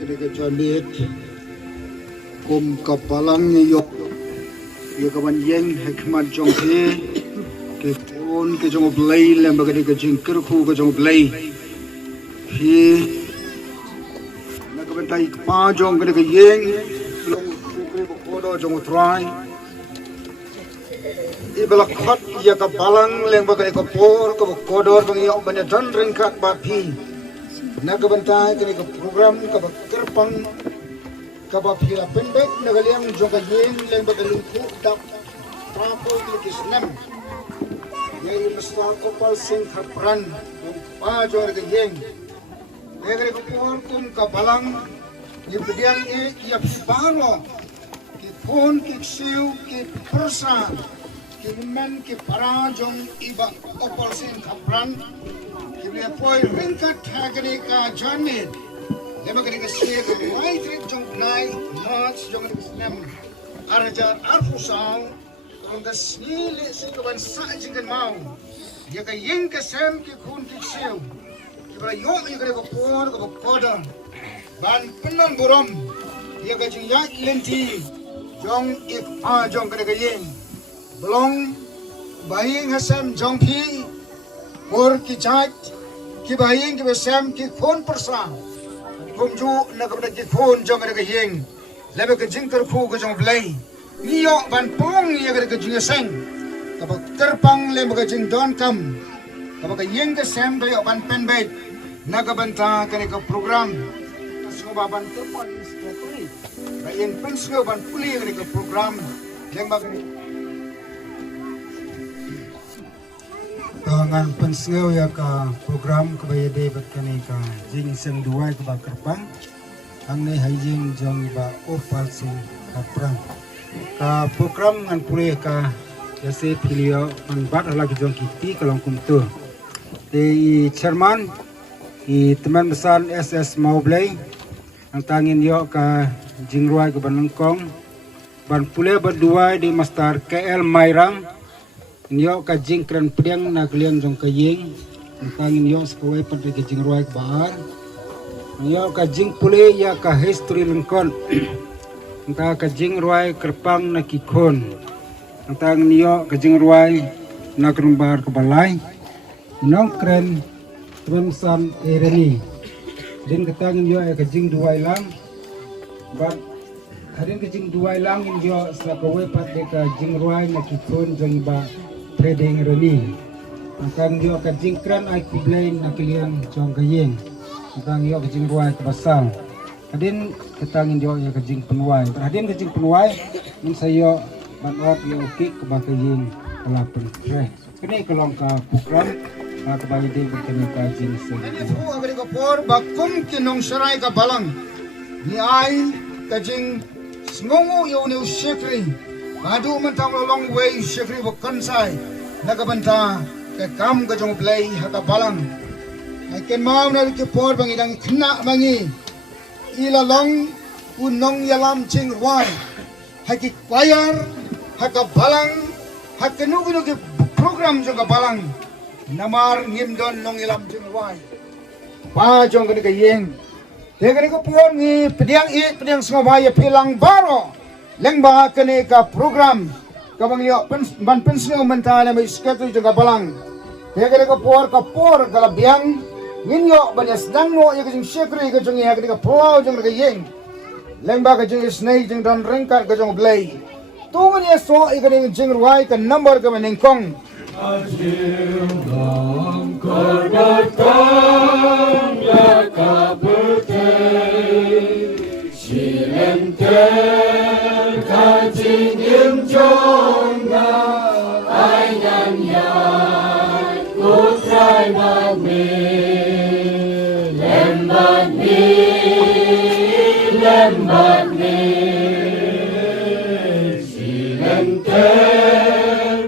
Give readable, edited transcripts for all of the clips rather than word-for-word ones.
ketika jandit kum kapalang yok ya kawan yang hikmat jongke ke pun ke jong blai lembag ketika jingkir ku ke jong blai hi nak bentai pa jong ketika yang long ku kodo jong try ibala khat ya kapalang lembag ketika por ke kodo bang banyak dan ringkat bapi nagabantai kini ke program ke kerpang ke bapila pendek nagaliang jongka yeng leng bagalungku dak trapo lekisnem yai mestal kopal sing khapran pa jor ke yeng negeri ke pohon kum ke balang ni bediang ia paro ki pon ki siu ki persa ki men ki parajong iba kopal sing khapran Kibli poi ringkat hagani ka janit. Lema kani ka siya ka white red jong nai march jong ni Islam. Arajar arfusau kung ka snili sikaban sa jingkan mau. Dia ka yeng ka sem ki kun ki siya. Kibla yo ni kani ka por ka koda. Ban penang burom. Dia ka jing yak lenti jong ik a jong kani ka yeng. Belong baying hasem jong pi. Por ki chat ki bahing ki besam ki phone persa kumju na ka ki phone jong ka yeng lebe ka jingkar khu ka jong blai niyo ban pong ye ka jing seng ka ba terpang lebe ka jing don kam ka ba ka yeng ka sam ka yo ban pen bait na ka banta ka ka program so ba ban terpon sekretari ka yeng pen so ban puli ka program leng ba ka Tangan pensengau ya ka program kebaya debat kani ka jing sem duai ke ba kerpang ang ne haijing jong ba opal sing kaprang ka program ngan pule ka yase pilio an bat ala ki jong kiti kalong kumtu i chairman i teman besar SS Maublay ang tangin yo ka jingruai ke Banengkong ban pule berdua di Mastar KL Mairang Nyo ka jing kran priang na kliang jong ka yeng tangin yo skawai pada ke jing ruai baar nyo ka jing pule ya ka history lengkon ka jing ruai kerpang na kikon tang nyo ka jing ruai na krumbar ke balai nong kran tremsan ereni din katangin yo ka jing duai lang bat hadin ka jing duai lang yo skawai pada ke jing ruai na kikon jong ba trading reni akan yo ka jingkran ay kublay na kiliang jong kayeng akan yo ka jingruay ka basal adin katangin yo ka jing penuai adin ka jing penuai min sayo banot yo ki ka bakayeng kalapan pre kini kalong ka program ka bayi din kini ka jing sen ani fu abri ko por bakum kinong saray ka balang ni ay ka jing sngongo yo ni usyekri Adu mentang long way syekri bukan say nakabanta ke kam ka jong play haka balang ay ken mau na ke por bangi dang khna bangi ila long unong yalam ching ruai haki choir haka balang hakenu gunu ke program jong ka balang namar ngim don nong yalam ching ruai pa jong ka yeng tegani ko por ni pediang sngobaya pilang baro lengba kene ka program kabang yo ban pensyo mentale may skatu juga balang ya kene ka por kala biang ninyo banyas dango ya kajing sekre ka jong ya kene ka pulau jong ka yeng lengba ka jing snake jing dan rengkat ka jong blay tungan ya so ya kene jing ruai ka number ka menengkong Ajil dam korbatkan ya kabutay Silenter kajing im jonga Ainan yan kutray magmi Lembat mi Silenter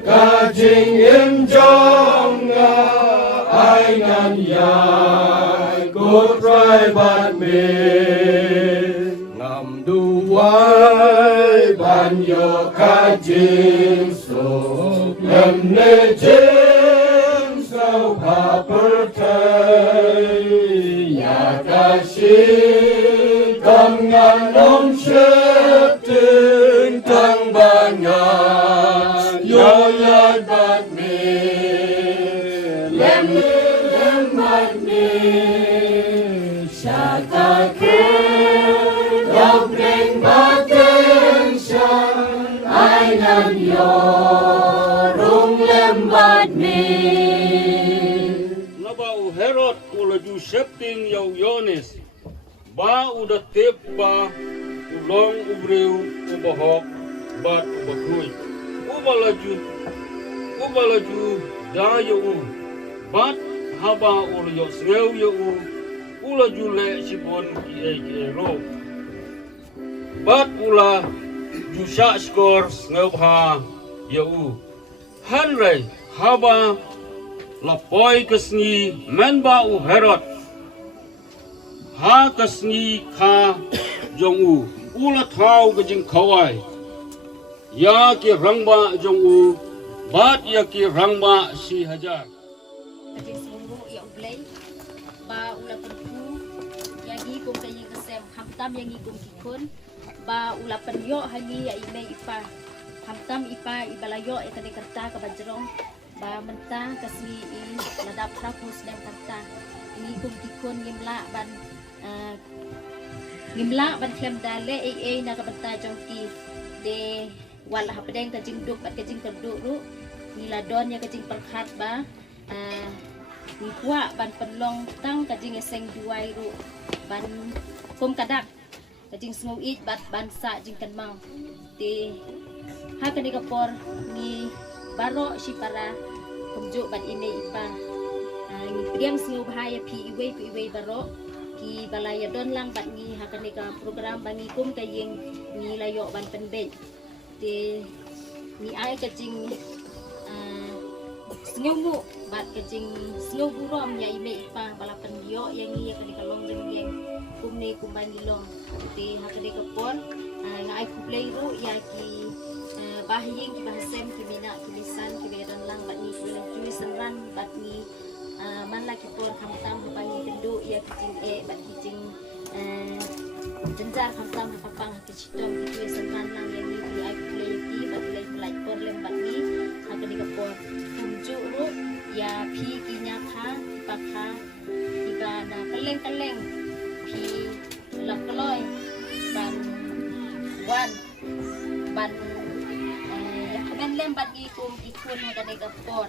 kajing im jonga Ainan yan kutray magmi Wai ban yo ka jing so lem ne jing so pa per tai ya ka shi nong tin tang banyan yo ya bat me lem bat me shaka ke dog bring baten shan ai nam yo rung lem bat me Nabau Herod ulaju septing yau Yones ba udah tip ba ulong ubreu ubahok bat ubakui ubalaju da yau bat haba ulayo sngeu yau ulaju le sipon ki ro bat ula jusha skor ngeu ha yau hanrei haba lapoi kesni menba u Herod ha kesni kha jong u ula thau ke jing khawai ya ki rangba jong u bat ya ki rangba si hajar Kajing semunggu ya ublay ba ula penku yang ikum kayi kesem hamtam yang ikum kikun ba ula penyo hangi ya ime ipa hamtam ipa ibalayo ya kade kerta ke bajrong ba mentang kasmi i ladap rapus dan kerta ini ikum kikun ngimla ban klem dale na ka banta jongki de wala hapdeng kajing duk bat kajing kerduk ru nila don ya kajing perkhat ba ni puak ban penlong tang kajing eseng duai ru ban kum kadak kajing sngau it bat ban sa jing kan mau te ha kani kapor ni baro si para kumjuk ban ine ipa ni priang sngau bahaya pi iwe baro ki balaya don lang bat ni ha kani ka program bangi kum kayeng ni layo ban penbet te ni ai kajing sngau mu bat kajing sngau burom ya ime ipa balapan yo yang ni kani kalong yang kum ni kum ban dilong te ha kani kapor ngai ku play ru ya ki bahing ki bahasem ki mina ki lisan ki bedan lang bat ni kulan cui senran bat ni man laki por kamtam bangi kendu ya kicing bat kicing jenjar kamtam papang kicitong ki cui senran lang yang ni ai play ki bat play por lem bat ni akan dikapor tunjuk ru ya pi ki nyakha pakha tiba na kaleng pi lak keloy ban wan ban ya kamen lem bat gi kum ikun na kadai kapor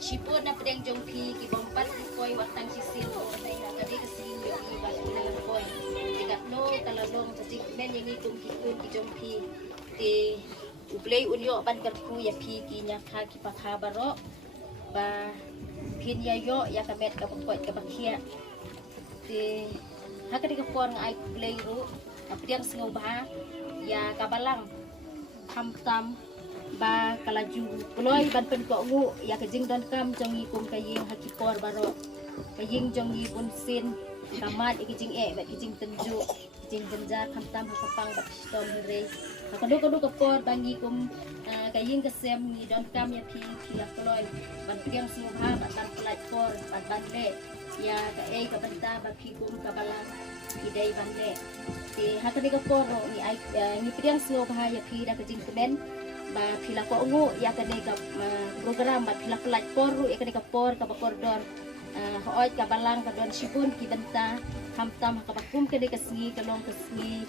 sipon na pedeng jong pi ki bompat ki koi watang sisil o kadai na kadai kasin yo i bat na koi tigat no talalong sa men yang ikum ikun ki jong pi ti ublay unyo ban karku ya pi ki nyakha ki pakha baro ba pin ya yo ya kamet ka pokot ka bakhia ti hakadi ka por ngai ublay ru apriang sngau ba ya kabalang hamtam ba kalaju puloy ban pen ko ngu ya kajing don kam jong ikum kaying hakipor baro kaying jong i bunsin kamat ikijing bat ikijing tenju jing jenjar hamtam hakapang bat stom hire kadu kapor bangi kum kaying kesem ni don kam ya pi ya puloy ban priang sngau ba ban pelai por ban le ya ka ka banta ba pi kum kabalang idai ban le ti hakadi kapor ni ai ni priang sngau ba ya pi da kajing kemen ba pila ko ngu ya kani ka program ba pila pelaj poru ya kani ka por ka bakordor hooj ka balang ka don sipun ki benta hamtam ka bakum kani ka singi kalong ka singi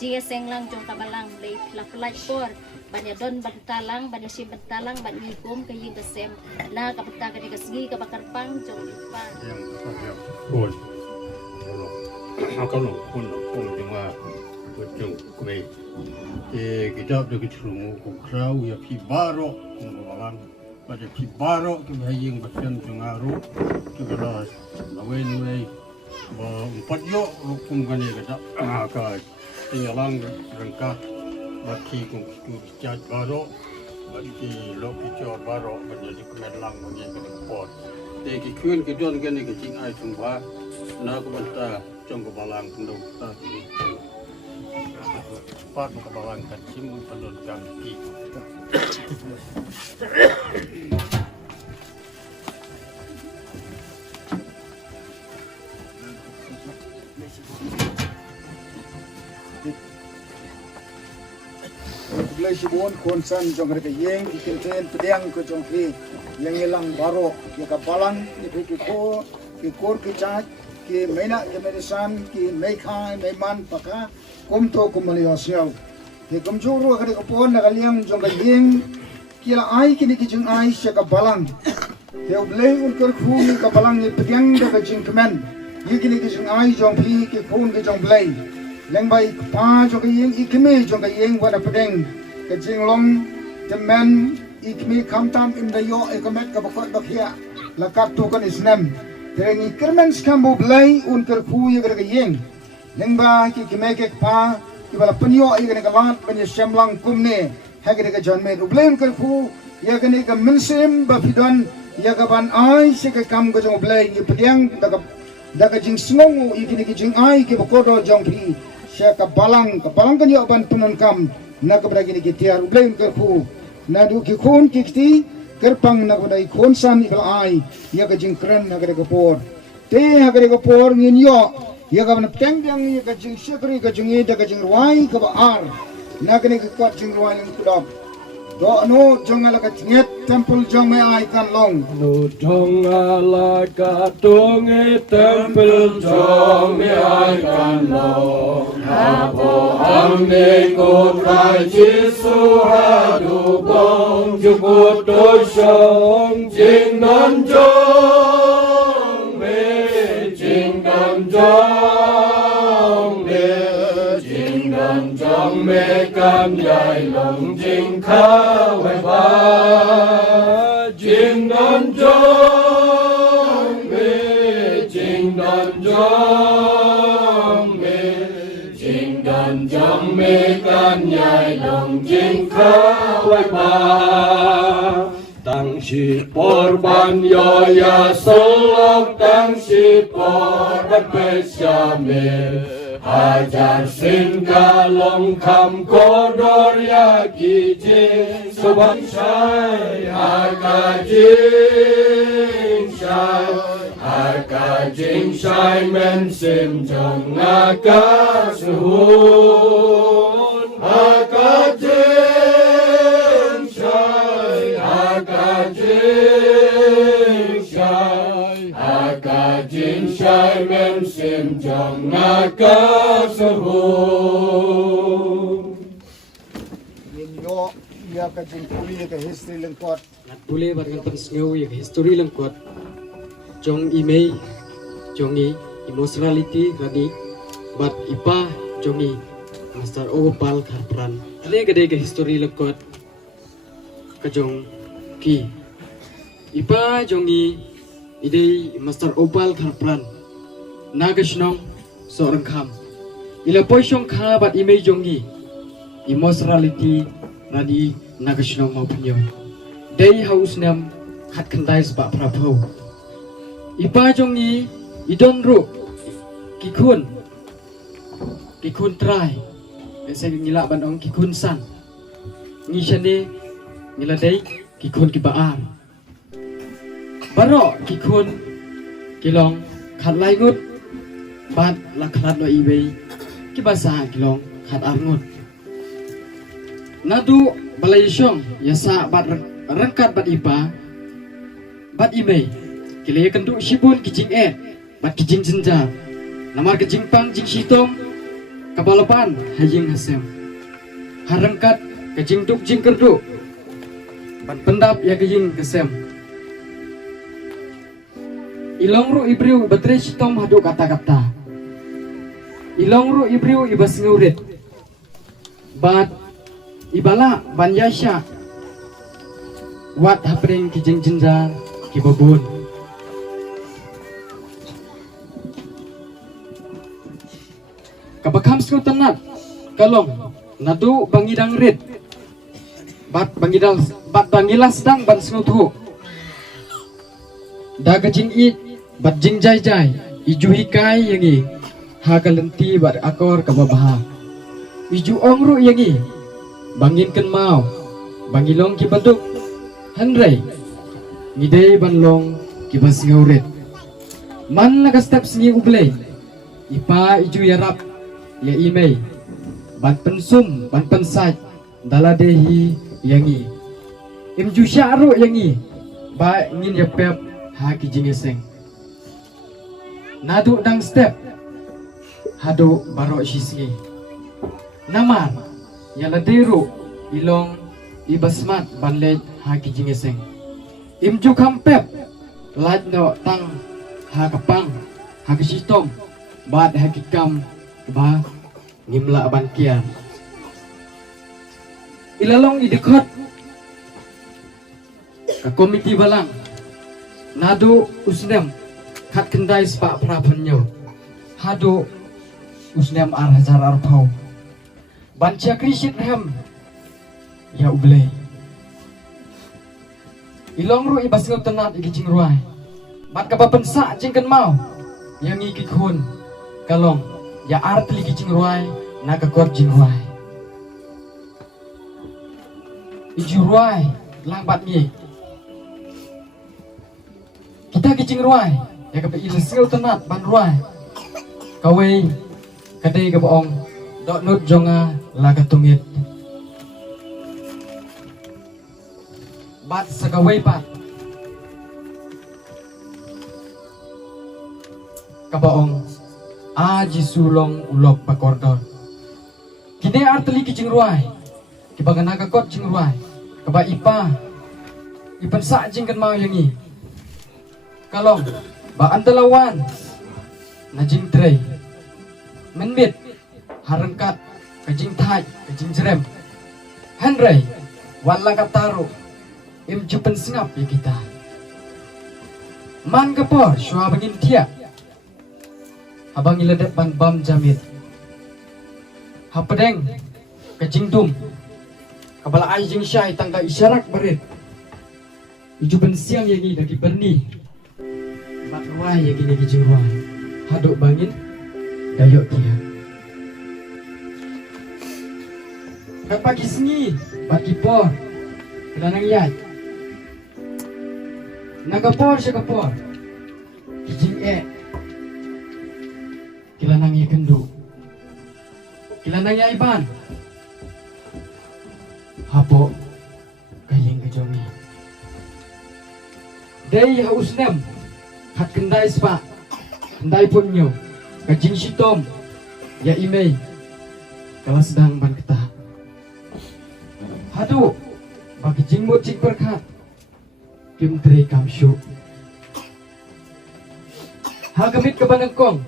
gseng lang jong ka balang le pila pelaj por banya don bentalang banya sim bentalang ban ngikum kaying ka sem na ka benta kani ka singi ka bakarpang jong ipa pun kau no pun cuma ujung kue kita dah kecilungu kukrau ya pi baro kumbalan pada pi baro tu haying bacan jungaru tu kalau bawen we ba empat yo kum kani kata ka tinggalang rengka baki kum tu cat baro baki lo picor baro menjadi kemelang bagi pot te ki kun ki don kani ke cing ai jumpa na ko banta jong balang penduk ta cepat mengembangkan simbol pendidikan kita. play sibun konsan jong reke yeng ikin pedang ke jong ki yang ilang baro ya ka balang ni ki kor ki chat ki mena ke medisan ki mekha meman paka kumto kumalio siau ki kumjuru ka ko pon na kaliang jong ka yeng kila ai ki jong ai sya ka balang ke blay un ker khu ni ka balang ni pedang de ka jing kemen yiki ki jong ai jong pi ki khun ki jong blay leng bai pa jong ka yeng ikme jong ka yeng wana pedang ka jing long temen ikmi kamtam im da yo ekomet ka bakot bakhia lakat tu kan isnam terengi kermen skambu blai un ker khu ye ka yeng leng ba ki kime ke pa ki bala penyo ye ka lat penye semlang kumne ha ka jonme blai un ker khu ye ka mensim ba pidon ye ka ban ai se ka kam ka jong blai ye pedang daga jing snongu ikini ki jing ai ki bakodo jong pi sya ka balang kan yo ban punon kam na ka bragi ki tiar blame ke khu na du ki khon ki ti kerpang na ko dai khon san ibal ai ya ka jing kran na ka por te ha ka por ngin yo ya ka ban teng ya ka jing shakri ka jing da ka jing ruai ka ba ar na ka ni ka kwat jing ruai ng kudam do no jong ala ka tinget temple jong me ai kan long Nu dong ala ka dong e tempel jong me ai kan long Apo ang ne ko trai Jesu hadu bong Jukut do shong jing non jong me jing non jong me jing non jong me cam dài lòng jing kha vai ba jing non jong me jing non jong me jing non jong me cam dài lòng jing kha vai ba Tang si porban yo ya solok tang si porban pesya me Ajar sin kalong kam kodor ya kije sobat syai Aka jing syai men sim jong aka suhun Aka jing syai Jin shai men sim jong naka sahun yin yo ya ka jing puli ka history lengkot Boleh barang pensneu ya history lengkot jong email jongi emotionality rani bat ipa jongi master opal karpran ale gade ke history lengkot ka jong ki ipa jongi idei master opal karpran nagashnong seorang kam ila poisyong kha bat email jongi emotionality rani nagashnong maupunyo Day house nam khat khandai sba prapho ipa jongi idon ru kikun try ese ngila banong kikun san ngi shane ngila dai kikun ki baar baro kikun kilong khat lai ngut bat la khat no ibe ki basa kilong khat arngut nadu balai syong yasa bat rangkat bat ipa bat ime kile kendu shibun kijing bat kijing jenja namar kijing pang jing sitong kabalapan hajing hasem harangkat kijing duk jing kerdu bat pendap ya kijing kesem ilong ru ibriu batre sitong hadu kata-kata ilong ru ibriu ibas ngurit bat ibala banyasya wat hapring kijing jenja kibabun kabakam sku tenat kalong nadu bangidang rit bat bangilas dang ban snutu daga jing it bat jing jai jai iju hikai yangi hagalenti bat akor kababaha iju ongru yangi bangin ken mau bangilong ki baduk Henry ngidei banlong kibas ngauret man nagastep singi ublay ipa iju yarap ya imay ban pensum ban pensaj daladehi yangi imju syaru yangi ba ngin yapep ha kijing eseng nadu dang step hado baro shisngi namar yaladeru ilong ibasmat banlej ha kijing eseng imju kampep lajno tang ha kapang ha kisitom bat ha kikam ba ngimla bankian ilalong idekot ka komiti balang nado usnem kat kendai spa prapanyo hado usnem ar hajar ar pau bancia krisit hem ya uble ilong ru ibas ngau tenat igicing ruai mat ka pensa jingken mau yang igikun kalong ya ar teli gicing ruai na ka kot jing ruai iju ruai langbat ngi kita gicing ruai ya ka ileseu tenat ban ruai kawei kadai ka boong dok nut jonga la ka tungit bat sakawei pat ka boong aji sulong ulok pakordor kini arteli gicing ruai kibangan naga kot jing ruai kaba ipa ipan sa jingkan mau yangi kalong ba antalawan na jing trei menbit harengkat kajing thai kajing jerem Henry wala kataro im jupen singap ya kita man kapor syua bangin tia abang iladep ban bam jamit hapadeng kajing dum kabala ay jing syai tangga isyarak barit ijupen siang yang ini dagi berni mak ruai yang ini gijing ruai haduk bangin dayok dia kat pagi sengi bagi por kelanang yat nagapor siya kapor gijing kilanang ya kendu kilanang ya iban hapo kayeng kejongi day hausnem hat kendai spa kendai punyo kajing sitom ya imei kalau sedang ban ketah hadu bagi jingmut cik berkat kim tre kam syuk ha gamit ke banangkong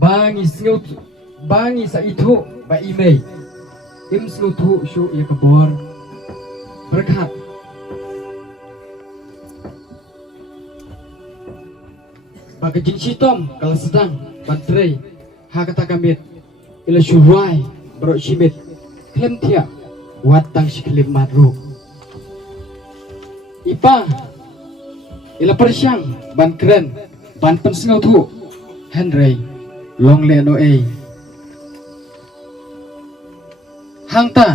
bangi sa itu ba imei im slutu syuk ya kebor berkat bagi jing sitom kalau sedang bantrei ha kata gamit ila syurai bro shimit klem tia watang siklim madru ipa ila persyang ban keren ban pensengau tu Henry long le no hangta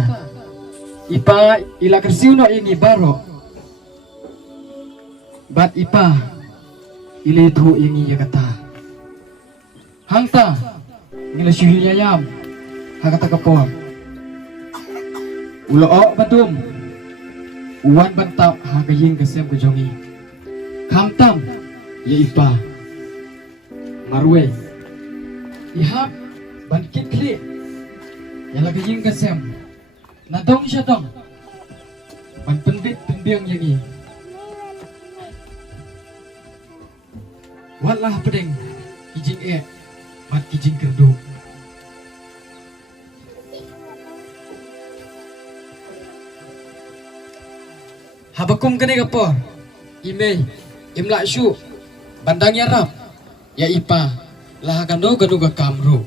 ipa ila kersiu no ini baro bat ipa ila itu ini ya kata hangta ngila syuhilnya yam hakata kapor ulo batum uwan bantap hagaying kesem kejongi kamtam ya ipa marwe ihap bangkit kli ya lagaying kesem nadong siya dong ban pendit penbiang yangi walah pedeng kijing mat kijing kerdu habakum kene kapor imei imla syu bandang yarap ya ipa lah gando ga kamru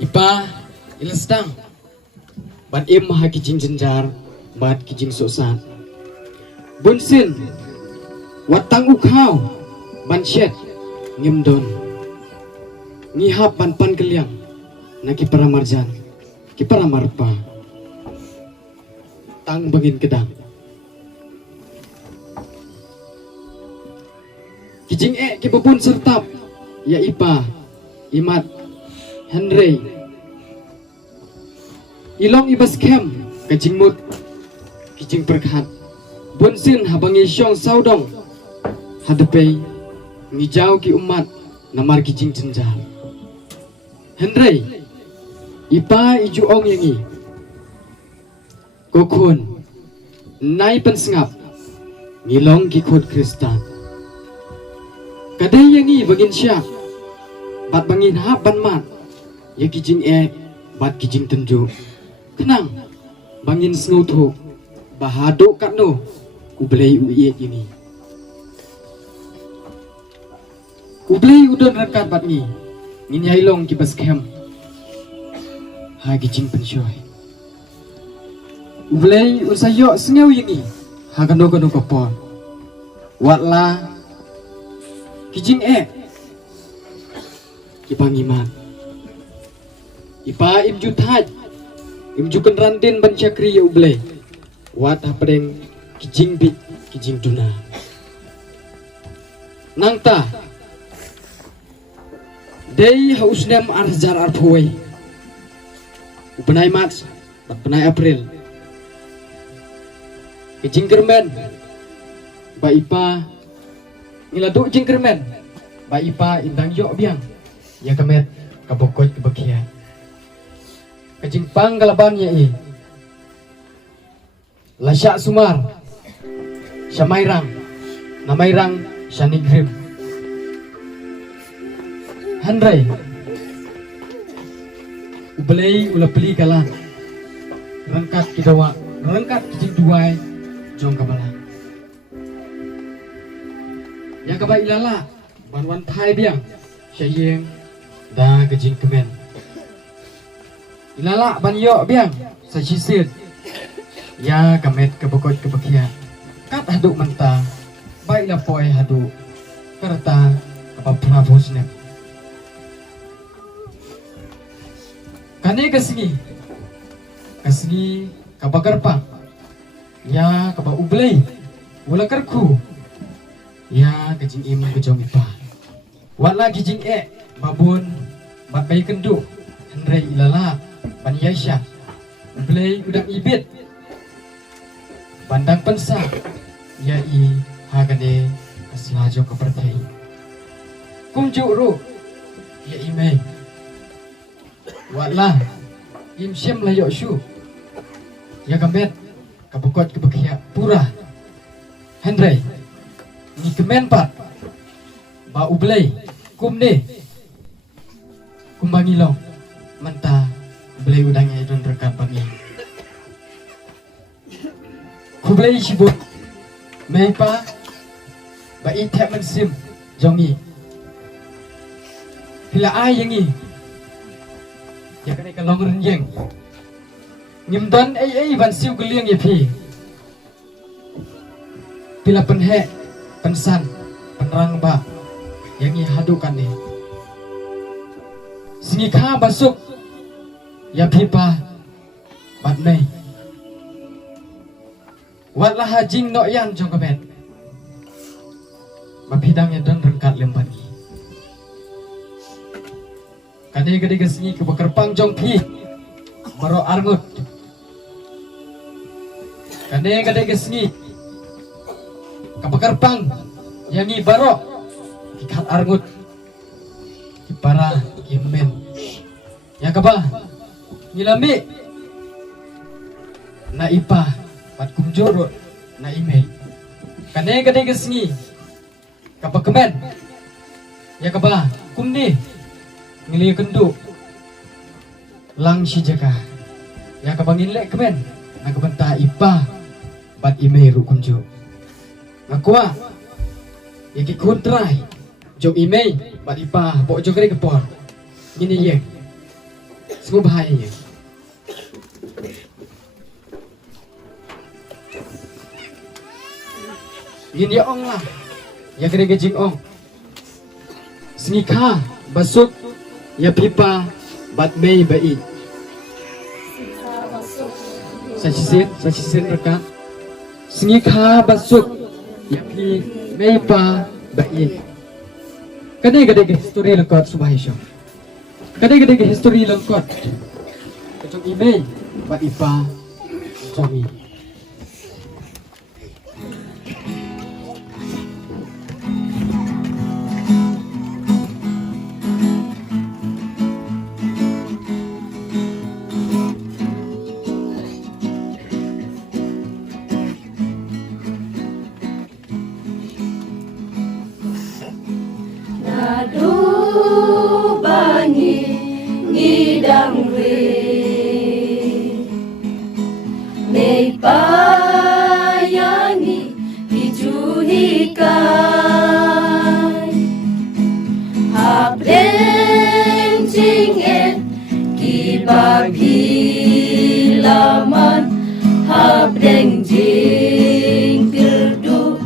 ipa ilestang ban im ha kijing jenjar mat kijing sosan bunsin watang ukhau ban syet ngimdon ngihap ban pan keliang na kipara marjan kipara marpa tang bangin kedang kijing kibabun sertap ya ipa imat Henry ilong ibas kem kajing mut kijing perkat bonsin habangi syong saudong hadapay ngijau ki umat namar kijing cenjal Henry ipa iju ong yangi kokun nai pensengap ngilong kikut Kristan kadai yangi bagin syak bat bangin hap ban mat ya kijing bat kijing tenju kenang bangin sengau tu bahado katno ublei uiet ini ublei udon rekat bat ni ngin yailong kibas kem ha kijing pensyoy ublei usayo sengau ini ha kano kapon watla kijing kipangiman ipa imju thaj imju kenrandin ban chakri ya uble wat apreng kijing bit kijing tuna nangta dei hausnem arjar arphoi upenai Mac penai April kijing kermen ba ipa ngiladu jing kermen ba ipa indang yok biang ya kemet kabokot kebakian kajing pang kalaban ya i lasyak sumar syamairang namairang syanigrim handrai ubelai ula beli kalah rengkat kidawa rengkat kijing duai jong kabala ya kabai ilala banwan thai biang syayeng da kajing kemen ilala ban yo biang sa sisir ya kamet kebokot kebakian kat haduk menta bai la poi haduk karta kapa pravosne kane kasigi kapa garpang ya kapa ublei wala karku ya kajing im kejong ipa wala kijing babun bat bayi kendu Henry ilala ban Yaisha ublei udang ibit bandang pensa ya i hagane aslajo kepertai kumju ru ya ime wala im syem layo syu ya gamet kabukot kebakia pura Henry ni kemen pat ba ublei kumne kumbangilong menta ublei udangnya idon rekat bangi kublei sibuk mepa ba itap mensim jongi pila ai yangi ya kene kalong renjeng nyimdan ai ban siu geliang ya pi pila penhe pensan penerang ba yangi hadukan ni singi kha basuk ya pipa bat mei wat lah hajing no yan jong kabet mapidang ya don rengkat lemban ni kane gede gesingi ke bakerpang jong pi maro arngut kane gede gesingi ke bakerpang yangi baro ikat arngut para kimen ya kaba ngilami na ipa pat kumjoro na ime kane gade gesngi kapa kemen ya kaba kumni ngili kendu lang si jaga ya kaba ngile kemen na kabenta ipa pat ime ru kumjo ngakwa ya ki kontrai jok email bat ipa bok jok kere kepor gini ye semua bahaya gini ya ong lah ya kere gejing ong sengika basuk ya pipa bat mei bai sasisen rekan sengika basuk ya pi mei pa bai kadai ke history lengkot subah isyo kadai ke history lengkot kecok email bat ipa jongi Nadu bangi ngidang ri Mei payangi hijuhikai Habreng jingen kibabilaman Habreng jing gerdu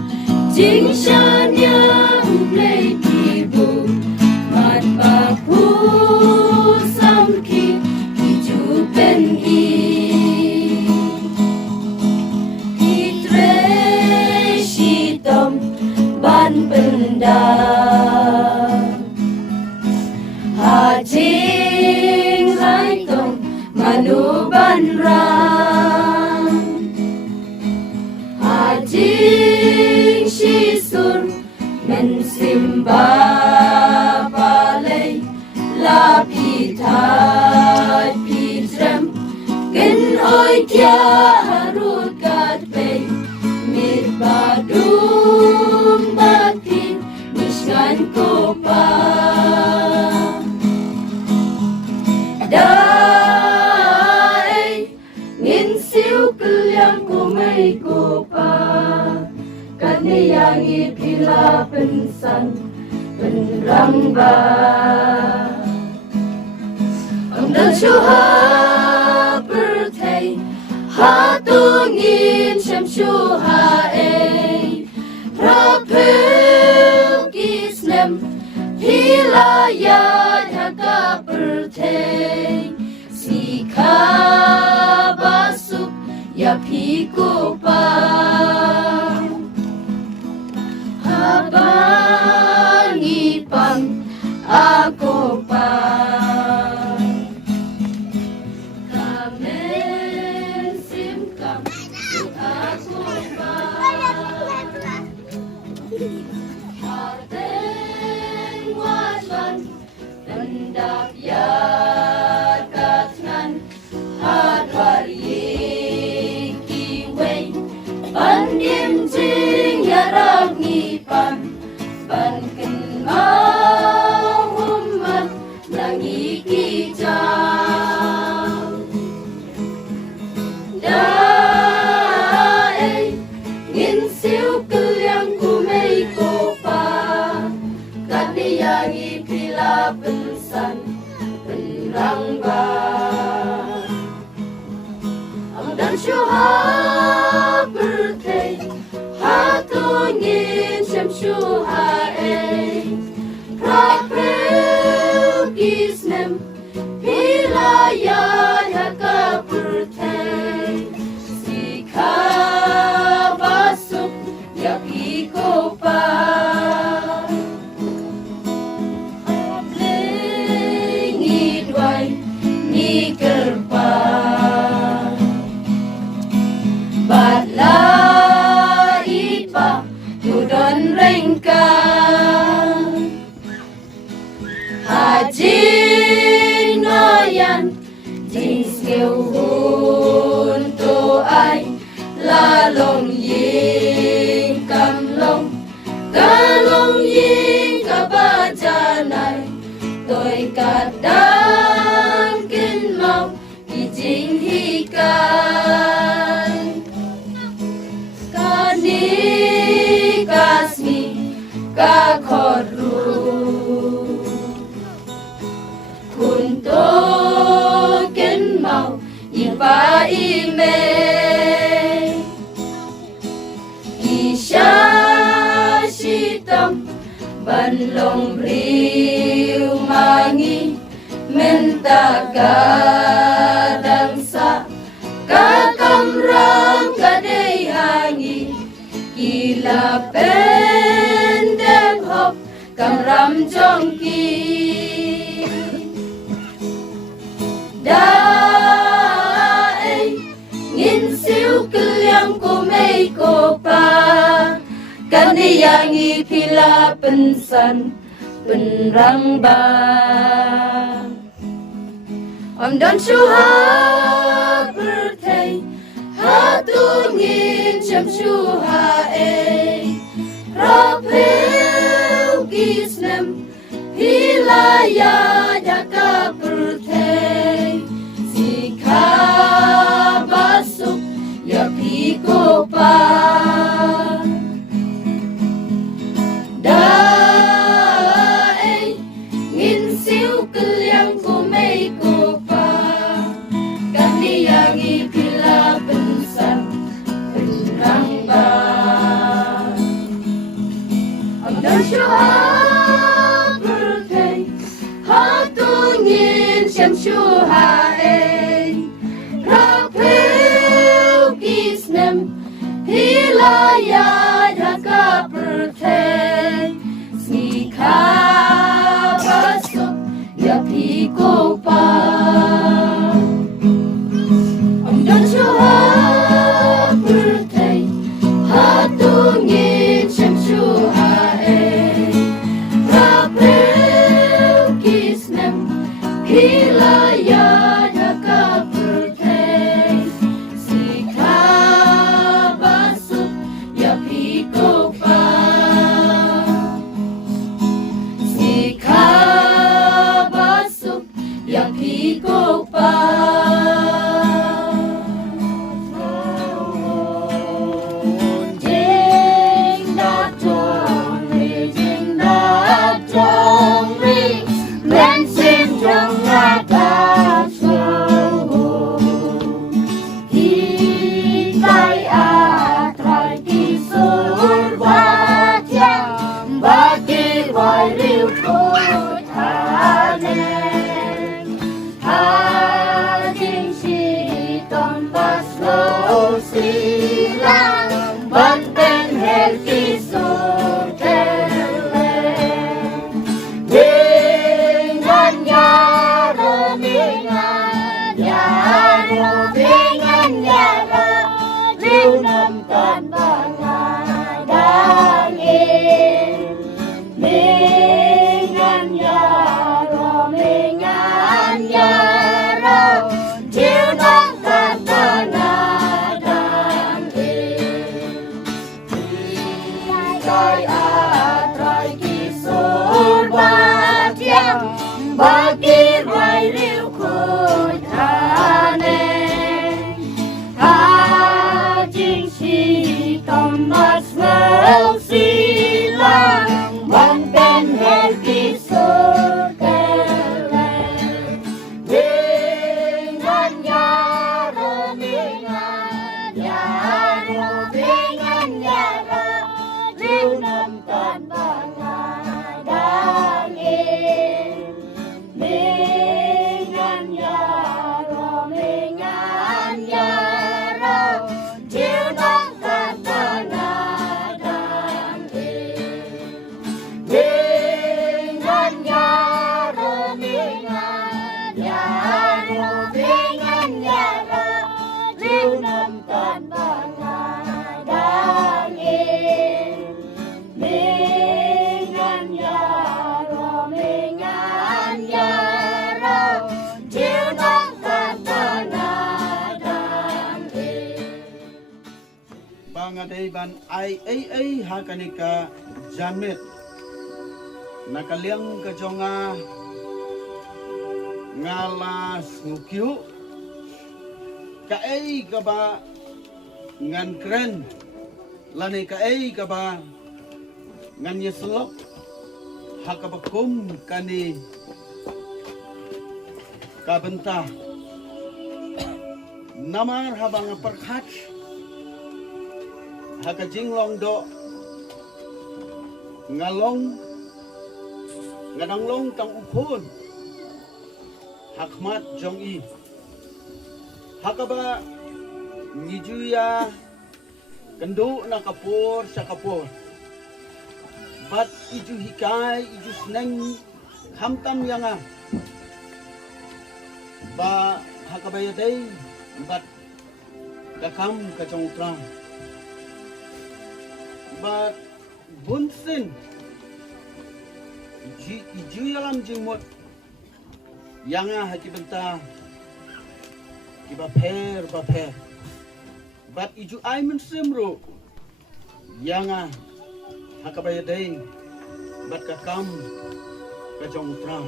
jing shanyang play kibu mat baku samki hijupen hitre shitam ban benda hajing haitong manuban rang hajing shisur men simba palay lapitai pidrem gen oi tia harut kat bay mir badum batin miskan kopa dai ngin siu kelyang ko may kopa kaniyangi pila pensan penramba ang dalsyuha bertay hatungin siyam syuha rapel kisnem hilayat haka bertay sika basuk ya pikupa habang ipang ako pa kamen simkam ako pa hateng wajan tendap yat katnan hadwar yikiway pandim jing yarag ngipan panken mahumat nangikijang dae ngin siu kelyang kumay kopa kaniyangi pila pensan penrangba ang dalsyuha bertay hatungin siyam syuha rapel kisnem hilayat haka bertay sika basuk yaki kopa Abling idway ni kerpa Batla ipa tudon rengka Haji noyan jing siu hunto ay lalong ying kamlong kalong ying kabajanay toy kadang kinmaw kijing hikan kani kasmi kakoru kunto kenmau ipa ime isya shitam banlong riu mangi mentagadang sa kakamrang kadei hangi kila pendem hop kamram jongki dae yang ipila pensan penrang bang Om don shuha bertei hatungin jam shuha Rapel gisnem hilaya jaka bertei Sika basuk ya piko pa Dae ngin siu kelyang kumei ko pa Kani yang ipila pensan penrang ba Ang dasyuha berkay hatungin siyam syuha Rapel gisnem hilaya jaka berkay Sika basok ya piko pa Ang dasyuha berkay hatungin siyam syuha Rapel gisnem hilaya jaka berkay Sika basok ya piko pa Sika basok ya piko pa Jing da dong ri jing da dong ri Ren sin dong la da show Hi kai a trai ki sur wa tiang Ba ki wai riu ko tha ne Ha jing si tom bas lo si lang Ban ten hel ki sur tele Dengan yaro dengan yaro dengan yaro Liu nam tan bangai dangin Dengan yaro dengan yaro Liu nam tan bangai dangin Kai atrai kisur batiang Bagi rai riu khôi thane Ha jing si tom bas ngâu si lang Ban ten hel kisur kele Dengan yaro dengan yaro dengan yaro Liu nam tan bangai dangin Dengan yaro Liu nam tan bangai dangin Dengan yaro dengan yaro Liu nam tan bangai dangin Dengan yaro Liu nam tan bangai dangin Bangaday ban ay hakanika jamit nakaliang kajonga ngalas ngukyu kaay kaba ngan kren lani kaay kaba ngan yeslok hakabakum kani kabenta namar habang perkhat haka jinglong do ngalong ngananglong tang upon hakmat jong i hakaba nijuya kendo na kapor sa kapor bat iju hikai iju sneng hamtam yanga ba hakabaya day bat kakam kachong trang but bunsin iju yalam jingmot yang haki benta kiba per bat iju ai mensimro yang hakabaya dei bat kakam kajong utra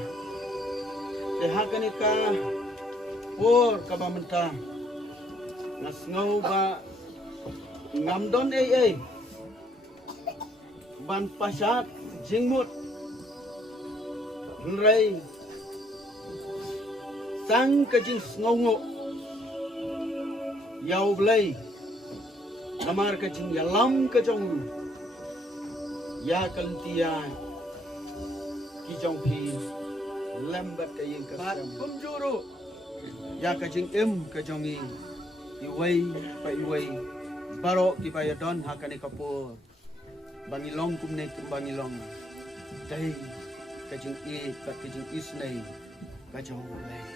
te hakani ka por kaba menta ngasngau ba ngamdon ei ban pasat jingmut nrei sang kajing sngongo yau blai namar kajing yalam kajong ya kaltia kijong pi lambat kayeng kasam kumjuru ya kajing kajongi iwai pa iwai baro kibayadon hakane kapur bangilong kumne bangilong dai kajing pat kajing isnai kajong lay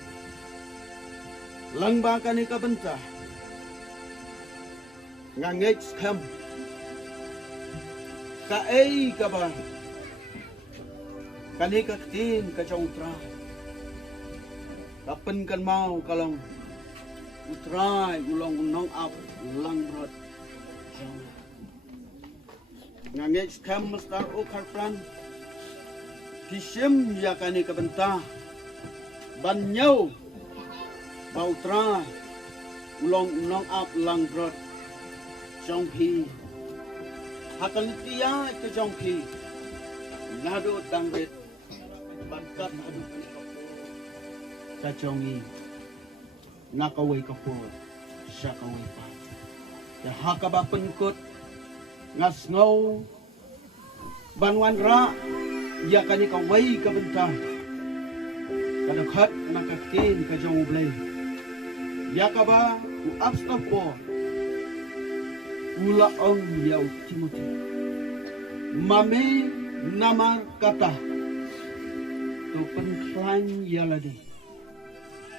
lang ba kani ka benta ngangek skam ka ei ka ba kani ka tin kajong tra kapen kan mau kalong utrai ulong unong ap lang brot ngangek skam mastar o karplan kisim ya kani ka benta banyau bautra ulong unong ap lang brot jongpi hakalitia ke jongpi nado dangret bankat adu kajongi nakaway kapur syakaway pa ya hakaba penkut ngasngau banwan ra ya kani kaway kabenta kadakhat nakakin kajong blay yakaba u abstapo ula ong yau Timothy mame namar kata tu penklan yalade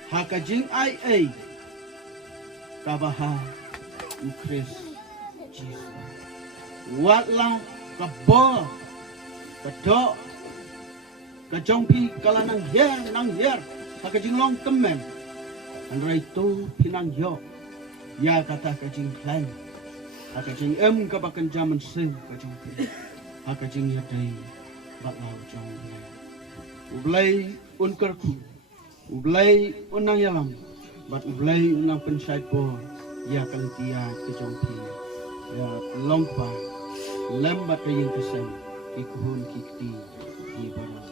hakajing ai kabaha u Chris Jesus watla kabo kadok kajongpi kalanang yer hakajing long temen andrai tu pinang yo ya kata kajing klan hakajing kabakan zaman sen kajongpi hakajing yadai baklau jong ublai unkerku ublai unang yalam bat ublai unang pensait bo ya kaltia kajongpi ya longpa lembat kayeng kesem ikuhun kikti di barat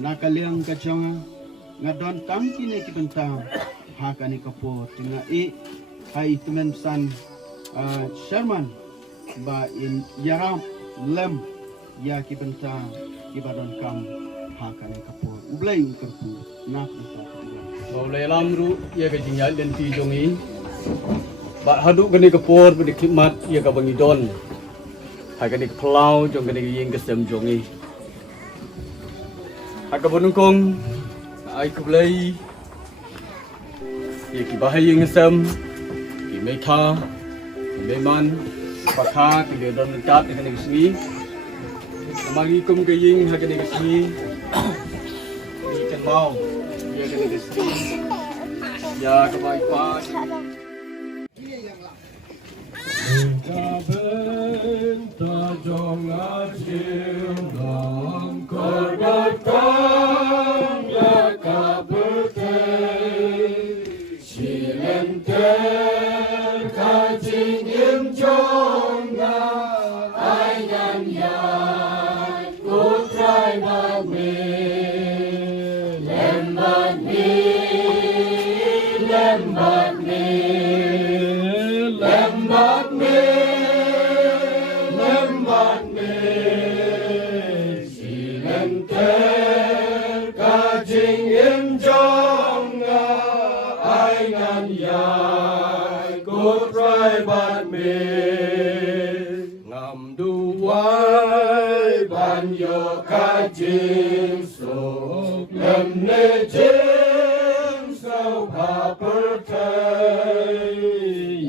nakaliang kacang ngadon tangki ni kibentang hakani kapo tengah hai temen san Sherman ba in yaram lem ya kibentang kibadon kam hakani kapo ublai ukerku nak kita Maulay lamru ya kajing yal dan ti jongi ba hadu gani kapor budi khidmat ya ka bangidon hai kani klau jong kani ying kesem jongi Agak kong ai kublai ye ki bahaya ngesam ki mekha ki meman pakha ki le don tat ni sini magi kum ke ying ha ke ni sini ni kan mau ye ke ni sini ya ka bai pa Benta jonga cium korbatkan ya kabute silenter kajing im jonga ayan ya putrai bagme lembat me silenter kajing im jonga aingan yai kutrai bat me ngam duwai ban yo kajing sok lem ne jing sau pa pertai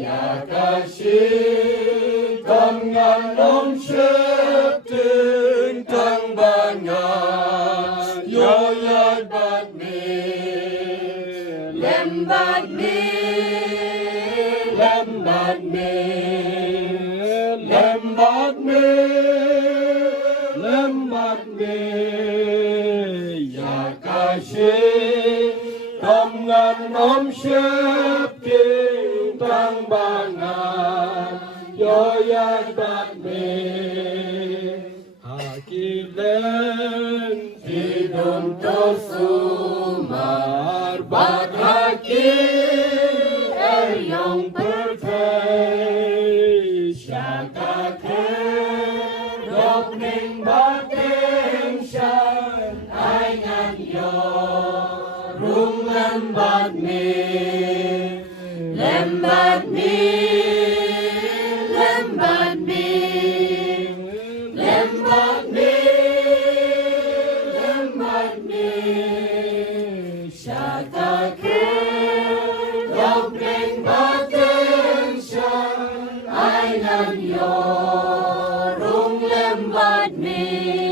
ya kasih kam ngan long shep lembat mi lembat me, lembat me, lembat me, ya kasih, ngan nom shep king tang bangan, yo ya bat me, hakilen hidung tersumar bat haki yang pertai syakaken dok ning batin syan aingan yo rung lembat me lembat mi lembat mi lembat me lembat me syakaken dok ning batin syan aingan yo rung lembat me